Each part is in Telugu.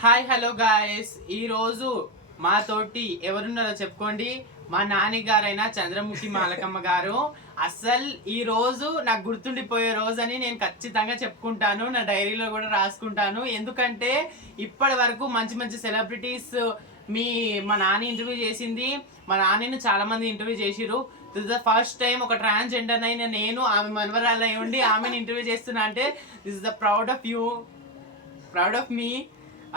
హాయ్ హలో గాయస్, ఈరోజు మాతోటి ఎవరున్నారో చెప్పుకోండి. మా నాని గారైన చంద్రముఖి మాలకమ్మ గారు. అసలు ఈ రోజు నాకు గుర్తుండిపోయే రోజు అని నేను ఖచ్చితంగా చెప్పుకుంటాను. నా డైరీలో కూడా రాసుకుంటాను. ఎందుకంటే ఇప్పటి వరకు మంచి మంచి సెలబ్రిటీస్ మా నాని ఇంటర్వ్యూ చేసింది. మా నానిని చాలా మంది ఇంటర్వ్యూ చేసిరు. This is the first time ఒక ట్రాన్స్జెండర్ అయిన నేను ఆమె మనవరాలు అయి ఉండి ఆమెను ఇంటర్వ్యూ చేస్తున్నా అంటే this is the proud of me.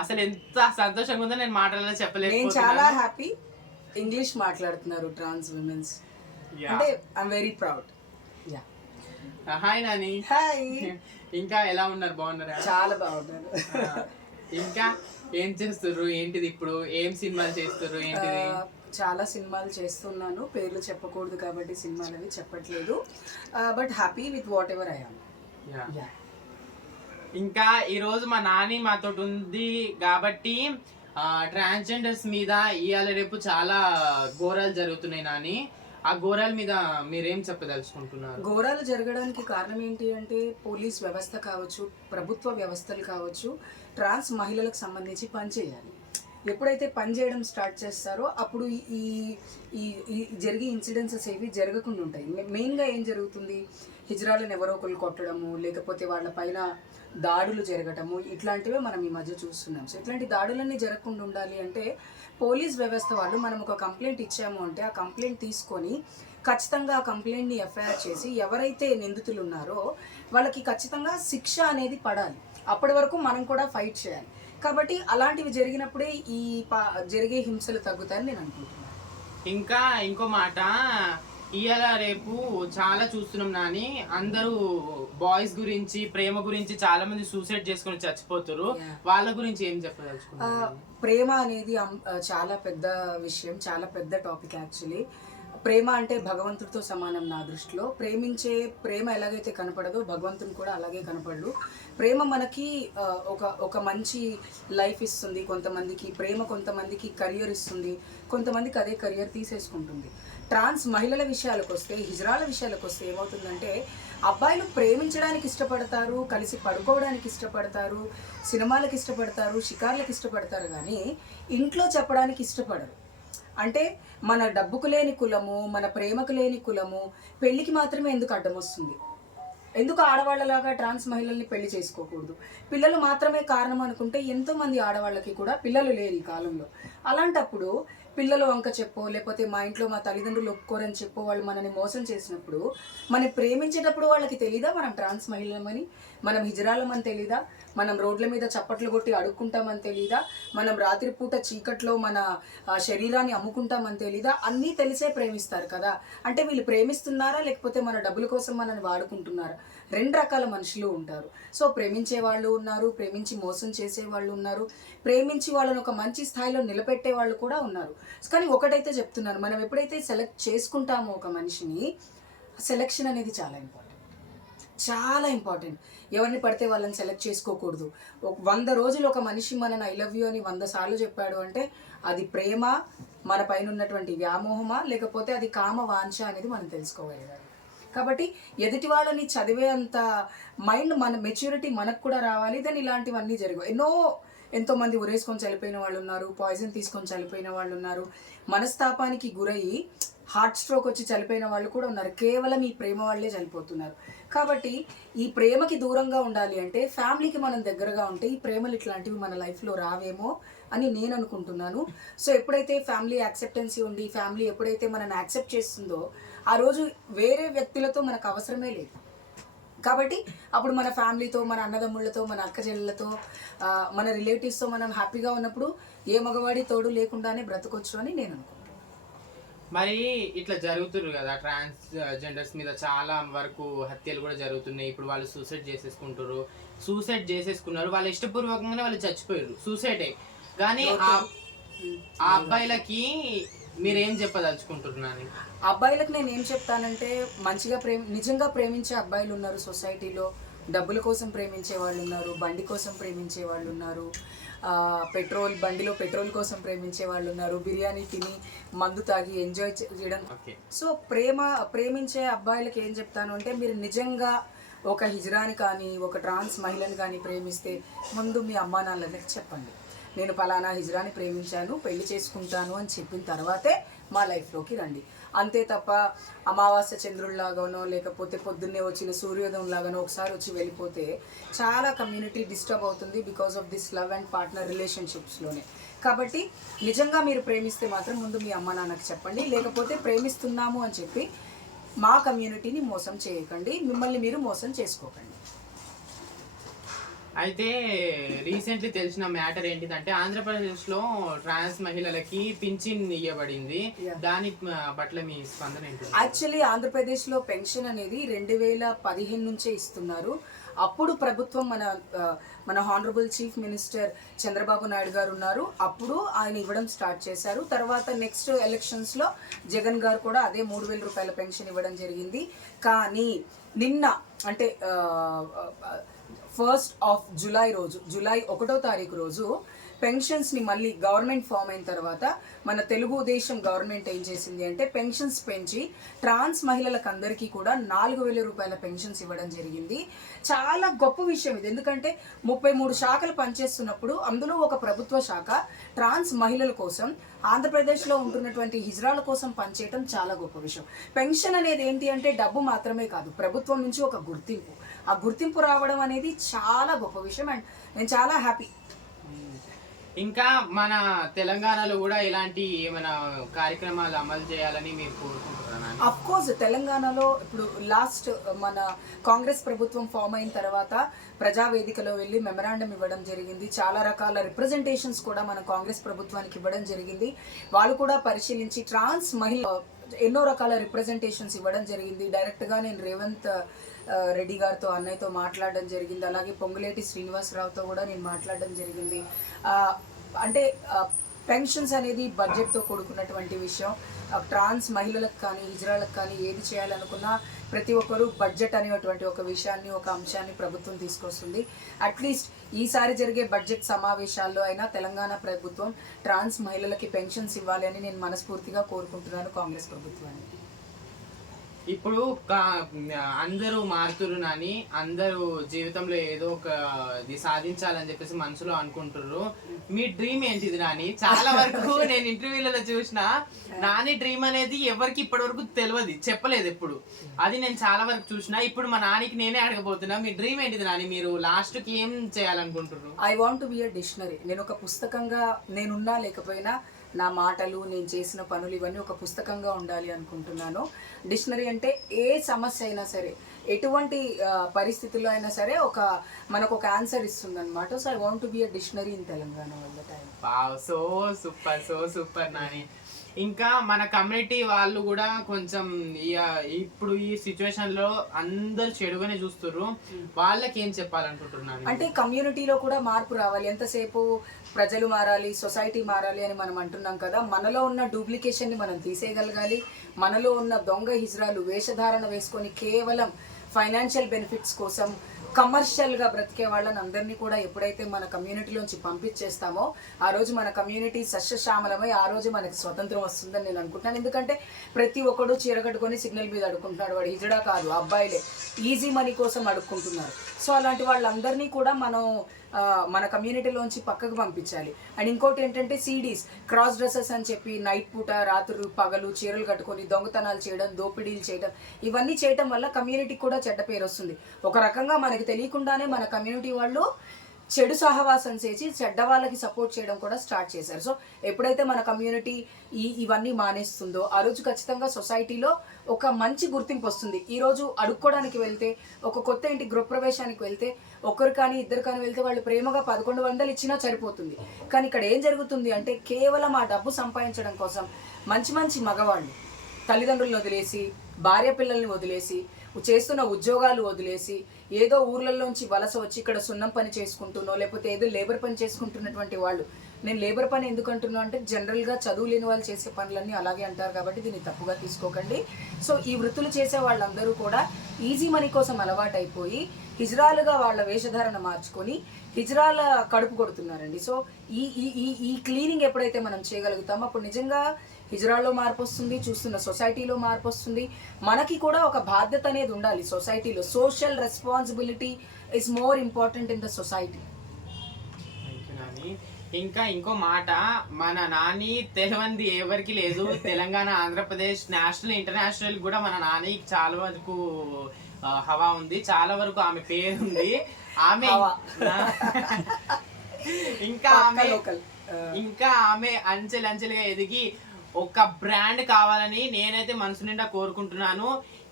అసలు ఎంత సంతోషంగా ఉందో నేను మాటలలో చెప్పలేదు. నేను చాలా హ్యాపీ. ఇంగ్లీష్ మాట్లాడుతున్నారు ట్రాన్స్ విమెన్స్ అంటే I'm very proud. Yeah hi Nani. Hi. ఇంకా ఎలా ఉన్నారు? బాగున్నారా? చాలా బాగున్నారు. ఇంకా ఏం చేస్తుర్రు? ఏంటిది ఇప్పుడు? ఏం సినిమాలు చేస్తుర్రు? ఏంటిది? చాలా సినిమాలు చేస్తున్నాను. పేర్లు చెప్పకూడదు కాబట్టి సినిమాలు అవి చెప్పట్లేదు. But happy with what ever I am. ఇంకా ఈరోజు మా నాని మాతో ఉంది కాబట్టి ట్రాన్స్జెండర్స్ మీద ఇవాళ రేపు చాలా ఘోరాలు జరుగుతున్నాయి నాని. ఆ ఘోరాల మీద మీరేం చెప్పదలుచుకుంటున్నారు? ఘోరాలు జరగడానికి కారణం ఏంటి అంటే పోలీస్ వ్యవస్థ కావచ్చు, ప్రభుత్వ వ్యవస్థలు కావచ్చు, ట్రాన్స్ మహిళలకు సంబంధించి పనిచేయాలి. ఎప్పుడైతే పని చేయడం స్టార్ట్ చేస్తారో అప్పుడు ఈ ఈ జరిగే ఇన్సిడెన్సెస్ ఏవి జరగకుండా ఉంటాయి. మెయిన్గా ఏం జరుగుతుంది, హిజ్రాలను ఎవరో ఒకరు కొట్టడము, లేకపోతే వాళ్ళ పైన దాడులు జరగటము, ఇట్లాంటివే మనం ఈ మధ్య చూస్తున్నాం. సో ఇట్లాంటి దాడులన్నీ జరగకుండా ఉండాలి అంటే పోలీస్ వ్యవస్థ వాళ్ళు మనం ఒక కంప్లైంట్ ఇచ్చాము అంటే ఆ కంప్లైంట్ తీసుకొని ఖచ్చితంగా ఆ కంప్లైంట్ని ఎఫ్ఐఆర్ చేసి ఎవరైతే నిందితులు ఉన్నారో వాళ్ళకి ఖచ్చితంగా శిక్ష అనేది పడాలి. అప్పటి వరకు మనం కూడా ఫైట్ చేయాలి. కాబట్టి అలాంటివి జరిగినప్పుడే ఈ జరిగే హింసలు తగ్గుతాయని నేను అనుకుంటున్నాను. ఇంకా ఇంకో మాట, ఇవాళ రేపు చాలా చూస్తున్నాం నాని, అందరూ బాయ్స్ గురించి, ప్రేమ గురించి చాలా మంది సూసైడ్ చేసుకుని చచ్చిపోతారు. వాళ్ళ గురించి ఏం చెప్పదలుచుకున్నారు? ప్రేమ అనేది చాలా పెద్ద విషయం, చాలా పెద్ద టాపిక్ యాక్చువల్లీ. ప్రేమ అంటే భగవంతుడితో సమానం నా దృష్టిలో. ప్రేమ ఎలాగైతే కనపడదో భగవంతుని కూడా అలాగే కనపడదు. ప్రేమ మనకి ఒక మంచి లైఫ్ ఇస్తుంది. కొంతమందికి కెరియర్ ఇస్తుంది, కొంతమందికి అదే కెరియర్ తీసేసుకుంటుంది. ట్రాన్స్ మహిళల విషయాలకు వస్తే, హిజ్రాల విషయాలకు వస్తే ఏమవుతుందంటే అబ్బాయిలు ప్రేమించడానికి ఇష్టపడతారు, కలిసి పడుకోవడానికి ఇష్టపడతారు, సినిమాలకు ఇష్టపడతారు, షికార్లకు ఇష్టపడతారు, కానీ ఇంట్లో చెప్పడానికి ఇష్టపడరు. అంటే మన డబ్బుకు లేని కులము, మన ప్రేమకు లేని కులము పెళ్ళికి మాత్రమే ఎందుకు అడ్డం వస్తుంది? ఎందుకు ఆడవాళ్ళలాగా ట్రాన్స్ మహిళల్ని పెళ్లి చేసుకోకూడదు? పిల్లలు మాత్రమే కారణం అనుకుంటే ఎంతోమంది ఆడవాళ్ళకి కూడా పిల్లలు లేరు ఈ కాలంలో. అలాంటప్పుడు పిల్లలు వంక చెప్పో, లేకపోతే మా ఇంట్లో మా తల్లిదండ్రులు ఒప్పుకోరని చెప్పో వాళ్ళు మనని మోసం చేసినప్పుడు, మనం ప్రేమించేటప్పుడు వాళ్ళకి తెలీదా మనం ట్రాన్స్ మహిళలమని, మనం హిజరాలమని తెలీదా, మనం రోడ్ల మీద చప్పట్లు కొట్టి అడుక్కుంటామని తెలీదా, మనం రాత్రిపూట చీకట్లో మన శరీరాన్ని అమ్ముకుంటామని తెలీదా? అన్నీ తెలిసే ప్రేమిస్తారు కదా. అంటే వీళ్ళు ప్రేమిస్తున్నారా లేకపోతే మన డబ్బుల కోసం మనల్ని వాడుకుంటున్నారా? రెండు రకాల మనుషులు ఉంటారు. సో ప్రేమించే వాళ్ళు ఉన్నారు, ప్రేమించి మోసం చేసే వాళ్ళు ఉన్నారు, ప్రేమించి వాళ్ళని ఒక మంచి స్థాయిలో నిలబెట్టే వాళ్ళు కూడా ఉన్నారు. కానీ ఒకటైతే చెప్తున్నాను, మనం ఎప్పుడైతే సెలెక్ట్ చేసుకుంటామో ఒక మనిషిని, సెలెక్షన్ అనేది చాలా ఇంపార్టెంట్. ఎవరిని పడితే వాళ్ళని సెలెక్ట్ చేసుకోకూడదు. 100 రోజులు ఒక మనిషి మనని ఐ లవ్ యూ అని 100 సార్లు చెప్పాడు అంటే అది ప్రేమ, మన పైన ఉన్నటువంటి వ్యామోహమా, లేకపోతే అది కామ వాంఛ అనేది మనం తెలుసుకోగలిగాలి. కాబట్టి ఎదుటి వాళ్ళని చదివే అంత మైండ్, మన మెచ్యూరిటీ మనకు కూడా రావాలి. దాని ఇలాంటివన్నీ జరగవు. ఎంతోమంది ఉరేసుకొని చనిపోయిన వాళ్ళు ఉన్నారు, పాయిజన్ తీసుకొని చనిపోయిన వాళ్ళు ఉన్నారు, మనస్తాపానికి గురయ్యి హార్ట్ స్ట్రోక్ వచ్చి చనిపోయిన వాళ్ళు కూడా ఉన్నారు. కేవలం ఈ ప్రేమ వాళ్ళే చనిపోతున్నారు. కాబట్టి ఈ ప్రేమకి దూరంగా ఉండాలి అంటే ఫ్యామిలీకి మనం దగ్గరగా ఉంటే ఈ ప్రేమలు ఇట్లాంటివి మన లైఫ్లో రావేమో అని నేను అనుకుంటున్నాను. సో ఎప్పుడైతే ఫ్యామిలీ యాక్సెప్టెన్సీ ఉండి, ఫ్యామిలీ ఎప్పుడైతే మనల్ని యాక్సెప్ట్ చేస్తుందో ఆ రోజు వేరే వ్యక్తులతో మనకు అవసరమే లేదు. కాబట్టి అప్పుడు మన ఫ్యామిలీతో, మన అన్నదమ్ముళ్ళతో, మన అక్క చెల్లెలతో, మన రిలేటివ్స్తో మనం హ్యాపీగా ఉన్నప్పుడు ఏ మగవాడి తోడు లేకుండానే బ్రతకొచ్చు అని నేను అనుకుంటున్నాను. మరి ఇట్లా జరుగుతున్నారు కదా, ట్రాన్స్ జెండర్స్ మీద చాలా వరకు హత్యలు కూడా జరుగుతున్నాయి. ఇప్పుడు వాళ్ళు సూసైడ్ చేసేసుకున్నారు, వాళ్ళ ఇష్టపూర్వకంగానే వాళ్ళు చచ్చిపోయారు, సూసైడే. కానీ ఆ అబ్బాయిలకి మీరేం చెప్పదలుచుకుంటున్నాను? అబ్బాయిలకు నేను ఏం చెప్తానంటే, నిజంగా ప్రేమించే అబ్బాయిలు ఉన్నారు సొసైటీలో. డబ్బుల కోసం ప్రేమించే వాళ్ళు ఉన్నారు, బండి కోసం ప్రేమించే వాళ్ళు ఉన్నారు, బండిలో పెట్రోల్ కోసం ప్రేమించే వాళ్ళు ఉన్నారు, బిర్యానీ తిని మందు తాగి ఎంజాయ్ చేయడం. సో ప్రేమించే అబ్బాయిలకి ఏం చెప్తాను అంటే, మీరు నిజంగా ఒక హిజ్రాని కానీ, ఒక ట్రాన్స్ మహిళని కానీ ప్రేమిస్తే ముందు మీ అమ్మా నాన్నలకి చెప్పండి. నేను పలానా హిజ్రాని ప్రేమించాను, పెళ్లి చేసుకుంటాను అని చెప్పిన తర్వాతే మా లైఫ్లోకి రండి. అంతే తప్ప అమావాస్య చంద్రుల్లాగానో లేకపోతే పొద్దున్నే వచ్చిన సూర్యోదయం లాగానో ఒకసారి వచ్చి వెళ్ళిపోతే చాలా కమ్యూనిటీ డిస్టర్బ్ అవుతుంది because of this love and partner రిలేషన్షిప్స్లోనే. కాబట్టి నిజంగా మీరు ప్రేమిస్తే మాత్రం ముందు మీ అమ్మ నాన్నకి చెప్పండి, లేకపోతే ప్రేమిస్తున్నాము అని చెప్పి మా కమ్యూనిటీని మోసం చేయకండి, మిమ్మల్ని మీరు మోసం చేసుకోకండి. అయితే రీసెంట్లీ తెలిసిన మ్యాటర్ ఏంటిదంటే ఆంధ్రప్రదేశ్లో ట్రాన్స్ మహిళలకి పింఛన్ ఇవ్వబడింది. దాని పట్ల మీ స్పందన ఏంటి? యాక్చువల్లీ ఆంధ్రప్రదేశ్లో పెన్షన్ అనేది 2015 నుంచే ఇస్తున్నారు. అప్పుడు ప్రభుత్వం మన honourable chief minister Chandrababu Naidu గారు ఉన్నారు, అప్పుడు ఆయన ఇవ్వడం స్టార్ట్ చేశారు. తర్వాత నెక్స్ట్ ఎలక్షన్స్లో జగన్ గారు కూడా అదే 3,000 రూపాయల పెన్షన్ ఇవ్వడం జరిగింది. కానీ నిన్న అంటే 1st of July రోజు, జూలై 1వ తారీఖు రోజు పెన్షన్స్ని మళ్ళీ గవర్నమెంట్ ఫామ్ అయిన తర్వాత మన తెలుగుదేశం గవర్నమెంట్ ఏం చేసింది అంటే పెన్షన్స్ పెంచి ట్రాన్స్ మహిళలకు అందరికీ కూడా 4,000 రూపాయల పెన్షన్స్ ఇవ్వడం జరిగింది. చాలా గొప్ప విషయం ఇది, ఎందుకంటే 33 శాఖలు పనిచేస్తున్నప్పుడు అందులో ఒక ప్రభుత్వ శాఖ ట్రాన్స్ మహిళల కోసం ఆంధ్రప్రదేశ్లో ఉంటున్నటువంటి హిజ్రాల కోసం పనిచేయడం చాలా గొప్ప విషయం. పెన్షన్ అనేది ఏంటి అంటే డబ్బు మాత్రమే కాదు, ప్రభుత్వం నుంచి ఒక గుర్తింపు. ఆ గుర్తింపు రావడం అనేది చాలా గొప్ప విషయం అండ్ నేను చాలా హ్యాపీ. ఇంకా మన తెలంగాణలో కూడా ఇలాంటి ఏమైనా కార్యక్రమాలు అమలు చేయాలని మీరు కోరుకుంటున్నారా? అఫ్ కోర్స్ తెలంగాణలో ఇప్పుడు లాస్ట్ మన కాంగ్రెస్ ప్రభుత్వం ఫామ్ అయిన తర్వాత ప్రజావేదికలో వెళ్ళి మెమరాండం ఇవ్వడం జరిగింది. చాలా రకాల రిప్రజెంటేషన్స్ కూడా మన కాంగ్రెస్ ప్రభుత్వానికి ఇవ్వడం జరిగింది. వాళ్ళు కూడా పరిశీలించి ట్రాన్స్ మహిళ ఎన్నో రకాల రిప్రజెంటేషన్స్ ఇవ్వడం జరిగింది. డైరెక్ట్గా నేను రేవంత్ రెడ్డి గారితో అన్నయ్యతో మాట్లాడడం జరిగింది. అలాగే పొంగులేటి శ్రీనివాసరావుతో కూడా నేను మాట్లాడడం జరిగింది. అంటే పెన్షన్స్ అనేది బడ్జెట్తో కూడుకున్నటువంటి విషయం. ట్రాన్స్ మహిళలకు కానీ హిజ్రాలకు కానీ ఏది చేయాలనుకున్నా ప్రతి ఒక్కరూ బడ్జెట్ అనేటువంటి ఒక విషయాన్ని, ఒక అంశాన్ని ప్రభుత్వం తీసుకొస్తుంది. అట్లీస్ట్ ఈసారి జరిగే బడ్జెట్ సమావేశాల్లో అయినా తెలంగాణ ప్రభుత్వం ట్రాన్స్ మహిళలకి పెన్షన్స్ ఇవ్వాలి అని నేను మనస్ఫూర్తిగా కోరుకుంటున్నాను కాంగ్రెస్ ప్రభుత్వాన్ని. ఇప్పుడు అందరూ మారుతురు అని అందరూ జీవితంలో ఏదో ఒక ఇది సాధించాలని చెప్పేసి మనసులో అనుకుంటుర్రు. మీ డ్రీమ్ ఏంటిది నాని? చాలా వరకు నేను ఇంటర్వ్యూలలో చూసిన నాని డ్రీమ్ అనేది ఎవరికి ఇప్పటి వరకు తెలియదు, చెప్పలేదు ఎప్పుడు. అది నేను చాలా వరకు చూసిన. ఇప్పుడు మా నానికి నేనే అడగబోతున్నా, మీ డ్రీమ్ ఏంటిది నాని? మీరు లాస్ట్ కి ఏం చేయాలనుకుంటున్నారు? I want to be a dictionary. నేను ఒక పుస్తకంగా నేనున్నా లేకపోయినా నా మాటలు, నేను చేసిన పనులు ఇవన్నీ ఒక పుస్తకంగా ఉండాలి అనుకుంటున్నాను. డిక్షనరీ అంటే ఏ సమస్య అయినా సరే, ఎటువంటి పరిస్థితుల్లో అయినా సరే మనకు ఒక ఆన్సర్ ఇస్తుంది అనమాట. So I want to be a dictionary in Telangana all the time. Wow, so super Nani. ఇంకా మన కమ్యూనిటీ వాళ్ళు కూడా కొంచెం ఇప్పుడు ఈ సిచ్యువేషన్ లో అందరు చెడుగానే చూస్తున్నారు, వాళ్ళకి ఏం చెప్పాలనుకుంటున్నాను అంటే కమ్యూనిటీలో కూడా మార్పు రావాలి. ఎంతసేపు ప్రజలు మారాలి, సొసైటీ మారాలి అని మనం అంటున్నాం కదా, మనలో ఉన్న డూప్లికేషన్ ని మనం తీసేయగలగాలి. మనలో ఉన్న దొంగ హిజ్రాలు వేషధారణ వేసుకొని కేవలం ఫైనాన్షియల్ బెనిఫిట్స్ కోసం కమర్షియల్గా బ్రతికే వాళ్ళని అందరినీ కూడా ఎప్పుడైతే మన కమ్యూనిటీలోంచి పంపించేస్తామో ఆ రోజు మన కమ్యూనిటీ సస్యశ్యామలమై ఆ రోజు మనకి స్వతంత్రం వస్తుందని నేను అనుకుంటున్నాను. ఎందుకంటే ప్రతి ఒక్కడు చీరగట్టుకొని సిగ్నల్ మీద అడుక్కుంటున్నాడు. వాడు హిజడా కాదు, అబ్బాయిలే ఈజీ మనీ కోసం అడుక్కుంటున్నారు. సో అలాంటి వాళ్ళందరినీ కూడా మనం మన కమ్యూనిటీలోంచి పక్కకు పంపించాలి. అండ్ ఇంకోటి ఏంటంటే సీడీస్, క్రాస్ డ్రెస్సెస్ అని చెప్పి నైట్ పూట రాత్రులు పగలు చీరలు కట్టుకొని దొంగతనాలు చేయడం, దోపిడీలు చేయడం, ఇవన్నీ చేయడం వల్ల కమ్యూనిటీకి కూడా చెడ్డ పేరు వస్తుంది. ఒక రకంగా మనకి తెలియకుండానే మన కమ్యూనిటీ వాళ్ళు చెడు సహవాసం చేసి చెడ్డ వాళ్ళకి సపోర్ట్ చేయడం కూడా స్టార్ట్ చేశారు. సో ఎప్పుడైతే మన కమ్యూనిటీ ఇవన్నీ మానేస్తుందో ఆ రోజు ఖచ్చితంగా సొసైటీలో ఒక మంచి గుర్తింపు వస్తుంది. ఈరోజు అడుక్కోవడానికి వెళ్తే, ఒక కొత్త ఇంటి గృహప్రవేశానికి వెళ్తే, ఒకరు కానీ ఇద్దరు కానీ వెళ్తే వాళ్ళు ప్రేమగా 1100 ఇచ్చినా సరిపోతుంది. కానీ ఇక్కడ ఏం జరుగుతుంది అంటే కేవలం ఆ డబ్బు సంపాదించడం కోసం మంచి మగవాళ్ళు తల్లిదండ్రులను వదిలేసి, భార్య పిల్లల్ని వదిలేసి, చేస్తున్న ఉద్యోగాలు వదిలేసి, ఏదో ఊర్లలోంచి వలస వచ్చి ఇక్కడ సున్నం పని చేసుకుంటున్నో లేకపోతే ఏదో లేబర్ పని చేసుకుంటున్నటువంటి వాళ్ళు. నేను లేబర్ పని ఎందుకు అంటున్నా అంటే జనరల్గా చదువు లేని వాళ్ళు చేసే పనులన్నీ అలాగే అంటారు కాబట్టి దీన్ని తప్పుగా తీసుకోకండి. సో ఈ వృత్తులు చేసే వాళ్ళందరూ కూడా ఈజీ మనీ కోసం అలవాటైపోయి హిజ్రాలుగా వాళ్ళ వేషధారణ మార్చుకొని హిజ్రాల కడుపు కొడుతున్నారండి. సో ఈ క్లీనింగ్ ఎప్పుడైతే మనం చేయగలుగుతామో అప్పుడు నిజంగా హిజ్రాల్లో మార్పు వస్తుంది, చూస్తున్న సొసైటీలో మార్పు వస్తుంది. మనకి కూడా ఒక బాధ్యత అనేది ఉండాలి సొసైటీలో. Social responsibility is more important in the society. ఇంకా ఇంకో మాట, మన నాని తెలియంది ఎవరికి లేదు. తెలంగాణ, ఆంధ్రప్రదేశ్, నేషనల్, ఇంటర్నేషనల్ కూడా మన నాని చాలా వరకు హవా ఉంది, చాలా వరకు ఆమె పేరు ఉంది. ఆమె ఇంకా ఆమె అంచెలంచెలుగా ఎదిగి ఒక బ్రాండ్ కావాలని నేనైతే మనసు నిండా కోరుకుంటున్నాను.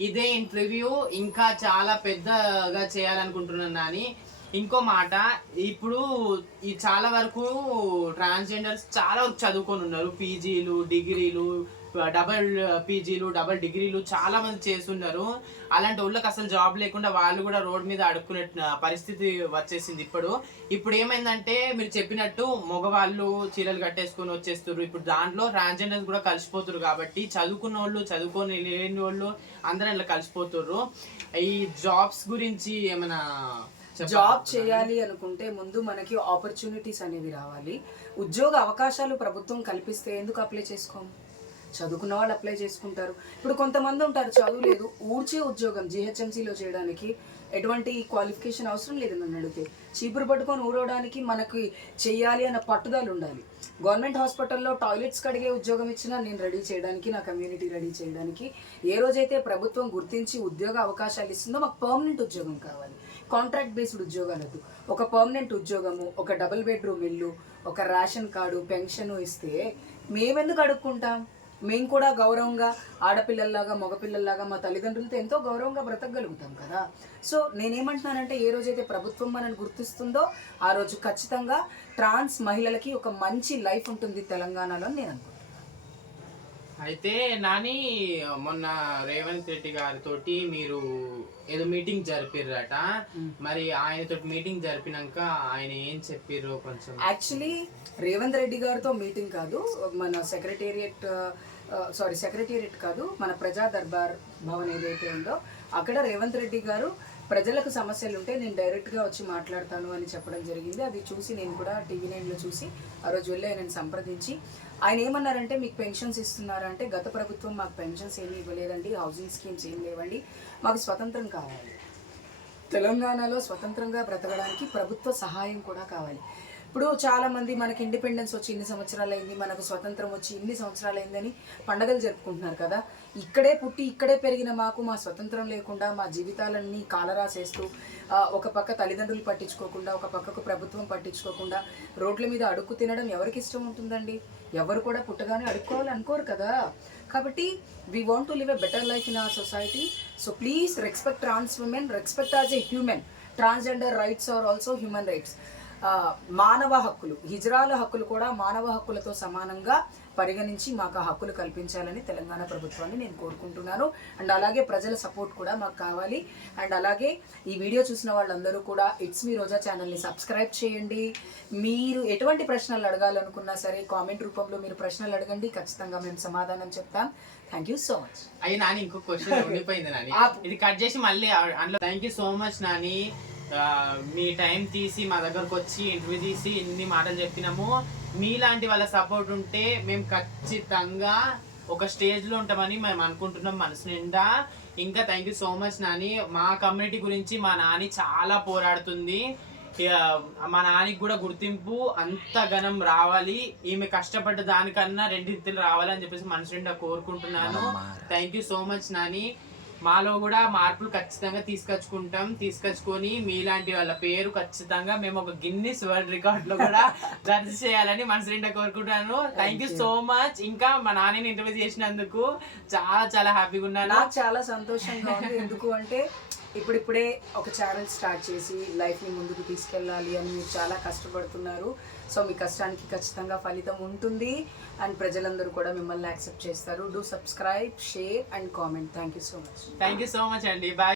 ఇదే ఇంటర్వ్యూ ఇంకా చాలా పెద్దగా చేయాలనుకుంటున్నాను నాని. ఇంకో మాట, ఇప్పుడు ఈ చాలా వరకు ట్రాన్స్జెండర్స్ చాలా వరకు చదువుకొని ఉన్నారు, పీజీలు, డిగ్రీలు, డబల్ పీజీలు, డబల్ డిగ్రీలు చాలా మంది చేస్తున్నారు. అలాంటి వాళ్ళకి అసలు జాబ్ లేకుండా వాళ్ళు కూడా రోడ్ మీద అడుక్కునే పరిస్థితి వచ్చేసింది. ఇప్పుడు ఏమైందంటే మీరు చెప్పినట్టు మగవాళ్ళు చీరలు కట్టేసుకొని వచ్చేస్తారు. ఇప్పుడు దాంట్లో ట్రాన్స్జెండర్స్ కూడా కలిసిపోతారు. కాబట్టి చదువుకున్న వాళ్ళు, చదువుకొని లేని వాళ్ళు అందరూ ఇలా కలిసిపోతారు. ఈ జాబ్స్ గురించి ఏమైనా జాబ్ చేయాలి అనుకుంటే ముందు మనకి ఆపర్చునిటీస్ అనేవి రావాలి. ఉద్యోగ అవకాశాలు ప్రభుత్వం కల్పిస్తే ఎందుకు అప్లై చేసుకోము? చదువుకున్న వాళ్ళు అప్లై చేసుకుంటారు. ఇప్పుడు కొంతమంది ఉంటారు చదువు లేదు, ఊడ్చే ఉద్యోగం జిహెచ్ఎంసీలో చేయడానికి ఎటువంటి క్వాలిఫికేషన్ అవసరం లేదు. నన్ను అడిగితే చీపురు పట్టుకొని ఊడవడానికి మనకి చెయ్యాలి అన్న పట్టుదల ఉండాలి. గవర్నమెంట్ హాస్పిటల్లో టాయిలెట్స్ కడిగే ఉద్యోగం ఇచ్చినా నేను రెడీ చేయడానికి, నా కమ్యూనిటీ రెడీ చేయడానికి. ఏ రోజైతే ప్రభుత్వం గుర్తించి ఉద్యోగ అవకాశాలు ఇస్తుందో మాకు పర్మనెంట్ ఉద్యోగం కావాలి. కాంట్రాక్ట్ బేస్డ్ ఉద్యోగాలకు ఒక పర్మనెంట్ ఉద్యోగము, ఒక డబుల్ బెడ్రూమ్ ఇల్లు, ఒక రేషన్ కార్డు, పెన్షన్ ఇస్తే మేమెందుకు అడుక్కుంటాం? మేము కూడా గౌరవంగా ఆడపిల్లల్లాగా, మగపిల్లల్లాగా మా తల్లిదండ్రులతో ఎంతో గౌరవంగా బ్రతకగలుగుతాం కదా. సో నేనేమంటున్నానంటే ఏ రోజైతే ప్రభుత్వం మనల్ని గుర్తిస్తుందో ఆ రోజు ఖచ్చితంగా ట్రాన్స్ మహిళలకి ఒక మంచి లైఫ్ ఉంటుంది తెలంగాణలో నేను అనుకుంటున్నాను. అయితే నాని, మొన్న రేవంత్ రెడ్డి గారితో మీరు ఏదో మీటింగ్ జరిపిర్రట, మరి ఆయనతో మీటింగ్ జరిపినాక ఆయన ఏం చెప్పిర్రు కొంచెం? యాక్చువల్లీ రేవంత్ రెడ్డి గారితో మీటింగ్ కాదు, మన సెక్రటేరియట్ కాదు, మన ప్రజా దర్బార్ భవన్ ఏదైతే ఉందో అక్కడ రేవంత్ రెడ్డి గారు ప్రజలకు సమస్యలు ఉంటే నేను డైరెక్ట్గా వచ్చి మాట్లాడతాను అని చెప్పడం జరిగింది. అది చూసి నేను కూడా టీవీ9లో చూసి ఆ రోజు వెళ్ళి ఆయనను సంప్రదించి ఆయన ఏమన్నారంటే, మీకు పెన్షన్స్ ఇస్తున్నారా అంటే, గత ప్రభుత్వం మాకు పెన్షన్స్ ఏమీ ఇవ్వలేదండి, హౌసింగ్ స్కీమ్స్ ఏం లేవండి, మాకు స్వతంత్రం కావాలి, తెలంగాణలో స్వతంత్రంగా బ్రతకడానికి ప్రభుత్వ సహాయం కూడా కావాలి. ఇప్పుడు చాలామంది మనకి ఇండిపెండెన్స్ వచ్చి ఇన్ని సంవత్సరాలు అయింది, మనకు స్వతంత్రం వచ్చి ఇన్ని సంవత్సరాలు అయిందని పండగలు జరుపుకుంటున్నారు కదా. ఇక్కడే పుట్టి ఇక్కడే పెరిగిన మాకు మా స్వతంత్రం లేకుండా మా జీవితాలన్నీ కాలరాసేస్తూ ఒక పక్క తల్లిదండ్రులు పట్టించుకోకుండా, ఒక పక్కకు ప్రభుత్వం పట్టించుకోకుండా రోడ్ల మీద అడుక్కు తినడం ఎవరికి ఇష్టం ఉంటుందండి? ఎవరు కూడా పుట్టగానే అడుక్కోవాలి అనుకోరు కదా. కాబట్టి we want to live a better life in our society. So please respect trans women, respect as a human. Transgender rights are also human rights. మానవ హక్కులు, హిజ్రాల హక్కులు కూడా మానవ హక్కులతో సమానంగా పరిగణించి మాకు ఆ హక్కులు కల్పించాలని తెలంగాణ ప్రభుత్వాన్ని నేను కోరుకుంటున్నాను. అండ్ అలాగే ప్రజల సపోర్ట్ కూడా మాకు కావాలి. అండ్ అలాగే ఈ వీడియో చూసిన వాళ్ళందరూ కూడా ఇట్స్ మీ రోజా ఛానల్ని సబ్స్క్రైబ్ చేయండి. మీరు ఎటువంటి ప్రశ్నలు అడగాలనుకున్నా సరే కామెంట్ రూపంలో మీరు ప్రశ్నలు అడగండి, ఖచ్చితంగా మేము సమాధానం చెప్తాం. Thank you so much. అయ్యి నాని, ఇంకో క్వశ్చన్ ఉండిపోయింది నాని, ఇది కట్ చేసి మళ్ళీ అందులో. Thank you so much Nani, me time తీసి మా దగ్గరకు వచ్చి ఇంటర్వ్యూ తీసి ఇన్ని మాటలు చెప్పినాము. మీలాంటి వాళ్ళ సపోర్ట్ ఉంటే మేము ఖచ్చితంగా ఒక స్టేజ్లో ఉంటామని మేము అనుకుంటున్నాం మనసు నిండా. ఇంకా thank you so much Nani. మా కమ్యూనిటీ గురించి మా నాని చాలా పోరాడుతుంది. మా నానికి కూడా గుర్తింపు అంత ఘనం రావాలి, ఈమె కష్టపడ్డ దానికన్నా రెండింతలు రావాలని చెప్పేసి మనసు నిండా కోరుకుంటున్నాను. Thank you so much Nani. మాలో కూడా మార్పులు ఖచ్చితంగా తీసుకొచ్చుకొని మీలాంటి వాళ్ళ పేరు ఖచ్చితంగా మేము ఒక గిన్నిస్ వరల్డ్ రికార్డ్ లో కూడా దర్జీ చేయాలని మనసు నిండా కోరుకుంటున్నాను. Thank you so much. ఇంకా మా నాన్నని ఇంటర్వ్యూ చేసినందుకు చాలా చాలా హ్యాపీగా ఉన్నాను. నాకు చాలా సంతోషంగా ఉంది. ఎందుకు అంటే ఇప్పుడిప్పుడే ఒక ఛానల్ స్టార్ట్ చేసి లైఫ్ని ముందుకు తీసుకెళ్ళాలి అని మీరు చాలా కష్టపడుతున్నారు. సో మీ కష్టానికి ఖచ్చితంగా ఫలితం ఉంటుంది అండ్ ప్రజలందరూ కూడా మిమ్మల్ని యాక్సెప్ట్ చేస్తారు. Do subscribe, share and comment. Thank you so much. Thank you so much అండి. బాయ్.